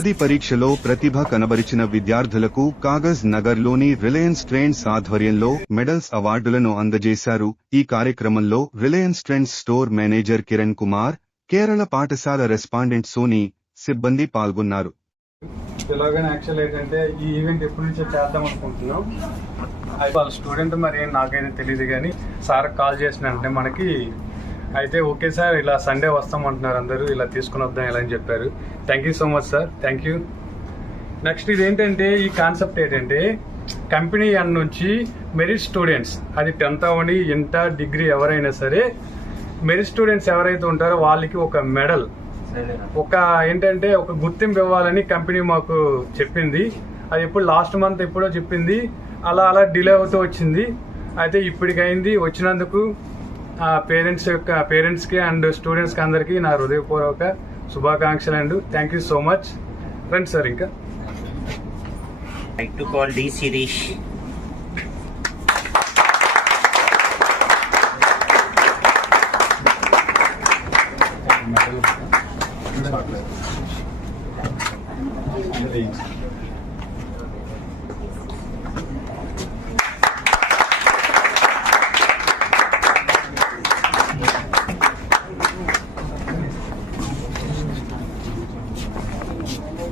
తది పరీక్షలో ప్రతిభ కనబరిచిన విద్యార్థులకు కాగజ్ నగర్ లోని రిలయన్స్ ట్రెండ్స్ ఆధ్వర్యంలో మెడల్స్ అవార్డులను అందజేశారు ఈ కార్యక్రమంలో Reliance Trends store manager Kiran Kumar Kerala పాఠశాల రెస్పాండెంట్ సోని సిబ్బంది పాల్గొన్నారు స్టూడెంట్ మరి నాకైతే తెలియదు కానీ సార్ కాల్ చేసిన అంటే మనకి అయితే ఓకే సార్ ఇలా సండే వస్తాం అంటున్నారు అందరూ ఇలా తీసుకుని వద్దాం ఇలా అని చెప్పారు thank you so much sir thank you next ఇది ఏంటంటే ఈ కాన్సెప్ట్ ఏంటంటే కంపెనీ అన్న నుంచి మెరిట్ స్టూడెంట్స్ అది టెన్త్ అవ్వండి ఇంటర్ డిగ్రీ ఎవరైనా సరే మెరిట్ స్టూడెంట్స్ ఎవరైతే ఉంటారో వాళ్ళకి ఒక మెడల్ ఒక ఏంటంటే ఒక గుర్తింపు ఇవ్వాలని కంపెనీ మాకు చెప్పింది అది ఎప్పుడు లాస్ట్ మంత్ ఎప్పుడో చెప్పింది అలా అలా డిలే అవుతూ వచ్చింది అయితే ఇప్పటికైంది వచ్చినందుకు పేరెంట్స్ యొక్క పేరెంట్స్కి అండ్ స్టూడెంట్స్కి అందరికీ నా హృదయపూర్వక శుభాకాంక్షలు and thank you so much friends sir ఇంకా to call Thank you.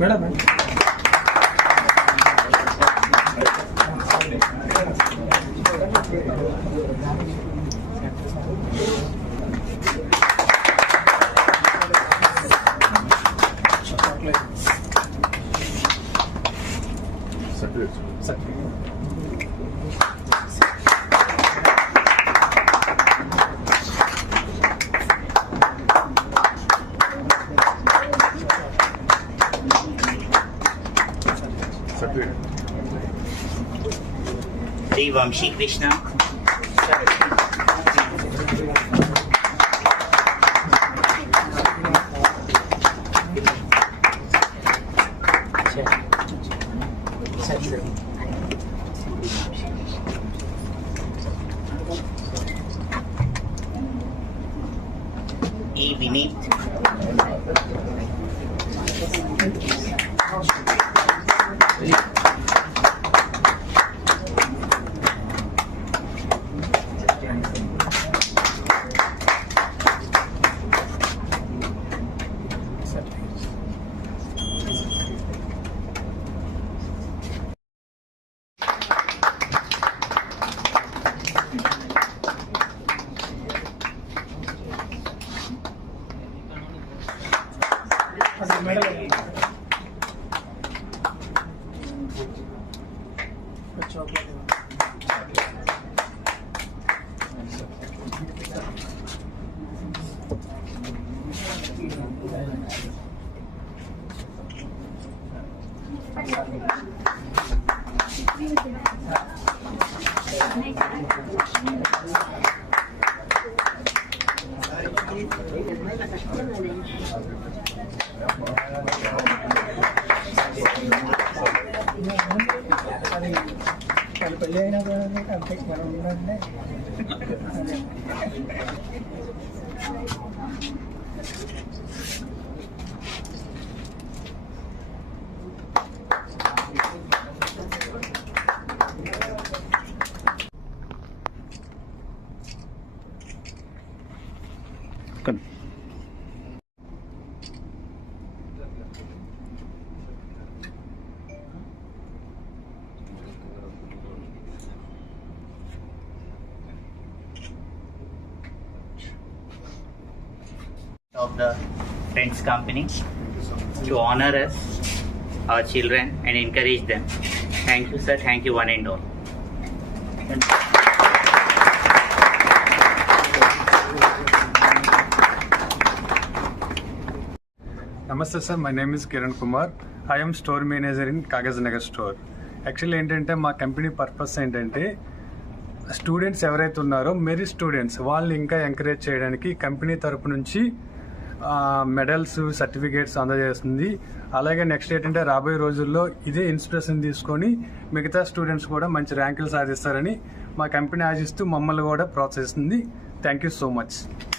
Madam Second. Second. Sapir. Devam Shri Krishna. E. Vinit you. పెళ్ళి అయినా కూడా అంతే మనం ఉండండి of the friends company to honor us, our children, and encourage them. Thank you, sir. Thank you, one and all. నమస్తే sir my name is Kiran Kumar I'm store manager in Kagaz Nagar store actually ఏంటంటే మా company purpose ఏంటంటే students ఎవరైతే ఉన్నారో merry students వాళ్ళని ఇంకా encourage చేయడానికి company తరపు నుంచి మెడల్స్ సర్టిఫికేట్స్ అందజేస్తుంది అలాగే నెక్స్ట్ ఏంటంటే రాబోయే రోజుల్లో ఇదే ఇన్స్పిరేషన్ తీసుకొని మిగతా స్టూడెంట్స్ కూడా మంచి ర్యాంకులు సాధిస్తారని మా కంపెనీ ఆశిస్తూ మమ్మల్ని కూడా ప్రోత్సహిస్తుంది థ్యాంక్ యూ సో మచ్